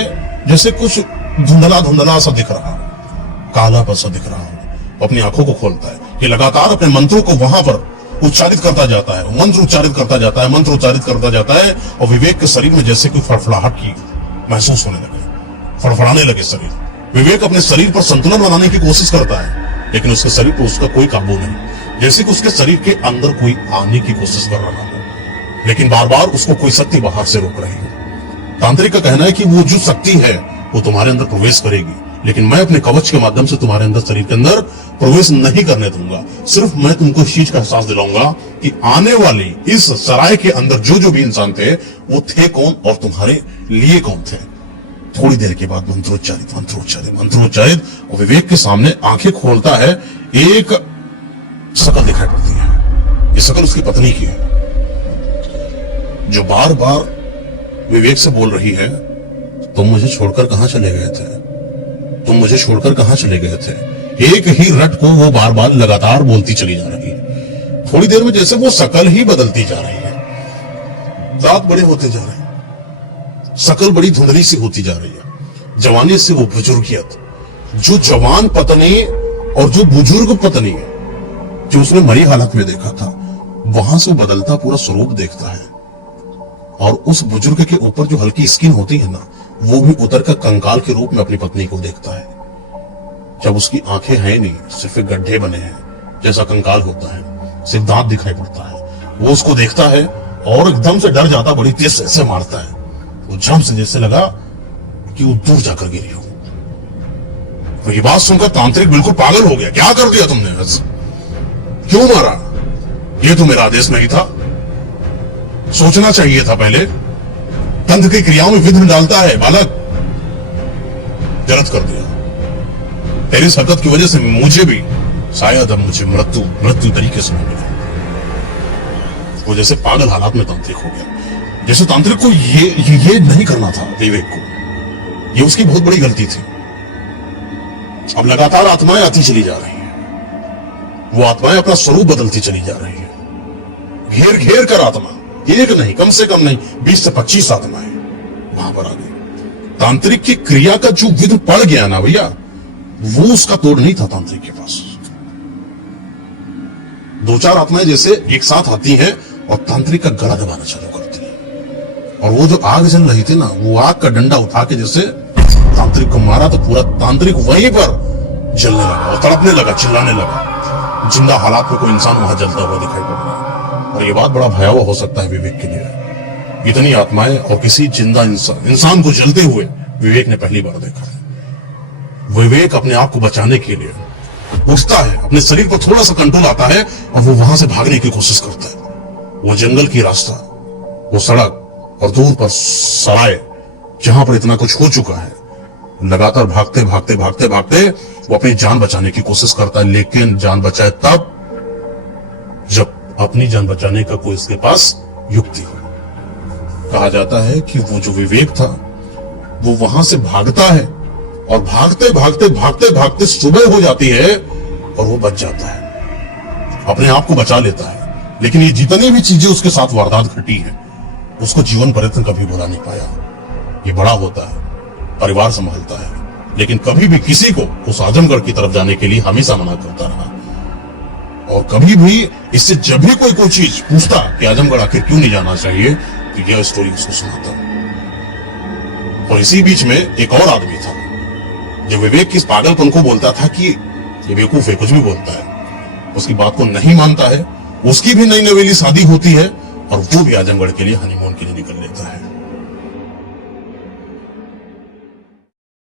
जैसे कुछ धुंधला धुंधला सा दिख रहा हो, काला सा दिख रहा हो। अपनी आंखों को खोलता है, ये लगातार अपने मंत्रों को वहां पर उच्चारित करता जाता है, मंत्र उच्चारित करता जाता है, मंत्र उच्चारित करता जाता है, और विवेक के शरीर में जैसे कोई फड़फड़ाहट की महसूस होने लगे, फड़फड़ाने लगे शरीर। विवेक अपने शरीर पर संतुलन बनाने की कोशिश करता है, लेकिन उसके शरीर पर उसका कोई काबू नहीं, जैसे कि उसके शरीर के अंदर कोई आने की कोशिश कर रहा हो, लेकिन बार बार उसको कोई शक्ति बाहर से रोक रही है। तांत्रिक का कहना है कि वो जो शक्ति है वो तुम्हारे अंदर प्रवेश करेगी, लेकिन मैं अपने कवच के माध्यम से तुम्हारे अंदर शरीर के अंदर प्रवेश नहीं करने दूंगा। सिर्फ मैं तुमको इस चीज का एहसास दिलाऊंगा कि आने वाली इस सराय के अंदर जो जो भी इंसान थे वो थे कौन और तुम्हारे लिए कौन थे। थोड़ी देर के बाद मंत्रोच्चारित मंत्रोच्चारित मंत्रोच्चारित, और विवेक के सामने आंखें खोलता है, एक शकल दिखाई पड़ती है। ये शकल उसकी पत्नी की है। जो बार बार विवेक से बोल रही है, तुम मुझे छोड़कर कहां चले गए थे, तुम मुझे छोड़कर कहां चले गए थे, एक ही रट को वो बार बार लगातार बोलती चली जा रही है। थोड़ी देर में जैसे वो शकल ही बदलती जा रही है, दांत बड़े होते जा रहे हैं, शकल बड़ी धुंधली सी होती जा रही है। जवानी से वो बुजुर्गियत, जो जवान पत्नी और जो बुजुर्ग पत्नी जो उसने मरी हालत में देखा था, वहां से बदलता पूरा स्वरूप देखता है। और उस बुजुर्ग के ऊपर जो हल्की स्किन होती है ना, वो भी उतर कर कंकाल के रूप में अपनी पत्नी को देखता है। जब उसकी आंखें हैं नहीं, सिर्फ एक गड्ढे बने हैं, जैसा कंकाल होता है, सिर्फ दांत दिखाई पड़ता है, वो उसको देखता है और एकदम से डर जाता, बड़ी तेज से मारता है। वो झम से जैसे लगा कि वो दूर जाकर गिरी हो। तो ये बात सुनकर तांत्रिक बिल्कुल पागल हो गया। क्या कर दिया तुमने, क्यों मारा? ये तो मेरा आदेश नहीं था, सोचना चाहिए था पहले। तंत्र की क्रियाओं में विघ्न डालता है बालक, गलत कर दिया। तेरी इस हरकत की वजह से मुझे भी शायद अब मुझे मृत्यु तरीके से मिलेगा। वो जैसे पागल हालात में तांत्रिक हो गया, जैसे तांत्रिक को ये नहीं करना था विवेक को। ये उसकी बहुत बड़ी गलती थी। अब लगातार आत्माएं आती चली जा रही हैं, वो आत्माएं अपना स्वरूप बदलती चली जा रही है। घेर घेर कर आत्मा, एक नहीं, कम से कम नहीं, 20 से 25 आत्माएं वहां पर आ गई। तांत्रिक की क्रिया का जो विघ्न पड़ गया ना भैया, वो उसका तोड़ नहीं था तांत्रिक के पास। 2-4 आत्माएं जैसे एक साथ आती हैं और तांत्रिक का गला दबाना चालू करती हैं। और वो जो आग जल रही थी ना, वो आग का डंडा उठा के जैसे तांत्रिक को मारा, तो पूरा तांत्रिक वहीं पर जलने लगा और तड़पने लगा, चिल्लाने लगा। जिंदा हालात में कोई इंसान वहां जलता हुआ दिखाई पड़ रहा है। और ये बात बड़ा भयावह हो सकता है विवेक के लिए। इतनी आत्माएं और किसी जिंदा इंसान को जलते हुए विवेक ने पहली बार देखा है। विवेक अपने आप को बचाने के लिए उठता है, अपने शरीर पर थोड़ा सा कंट्रोल आता है और वो वहां से भागने की कोशिश करता है। वो जंगल की रास्ता, वो सड़क और दूर पर सराय, जहां पर इतना कुछ हो चुका है, लगातार भागते भागते भागते भागते वो अपनी जान बचाने की कोशिश करता है। लेकिन जान बचाए तब जब अपनी जान बचाने का कोई इसके पास युक्ति हो। कहा जाता है कि वो जो विवेक था, वो वहां से भागता है और भागते भागते भागते भागते सुबह हो जाती है और वो बच जाता है, अपने आप को बचा लेता है। लेकिन ये जितनी भी चीजें उसके साथ वारदात घटी है, उसको जीवन पर्यंत कभी भुला नहीं पाया। ये बड़ा होता है, परिवार संभालता है, लेकिन कभी भी किसी को उस आजमगढ़ की तरफ जाने के लिए हमेशा मना करता रहा। और कभी भी इससे जब भी कोई चीज पूछता कि आजमगढ़ आखिर क्यों नहीं जाना चाहिए, तो यह स्टोरी उसको सुनाता। और इसी बीच में एक और आदमी था जो विवेक की इस पागलपन को बोलता था कि ये बेवकूफ है, कुछ भी बोलता है, उसकी बात को नहीं मानता है। उसकी भी नई नवेली शादी होती है और वो भी आजमगढ़ के लिए हनीमून के लिए निकल लेता है।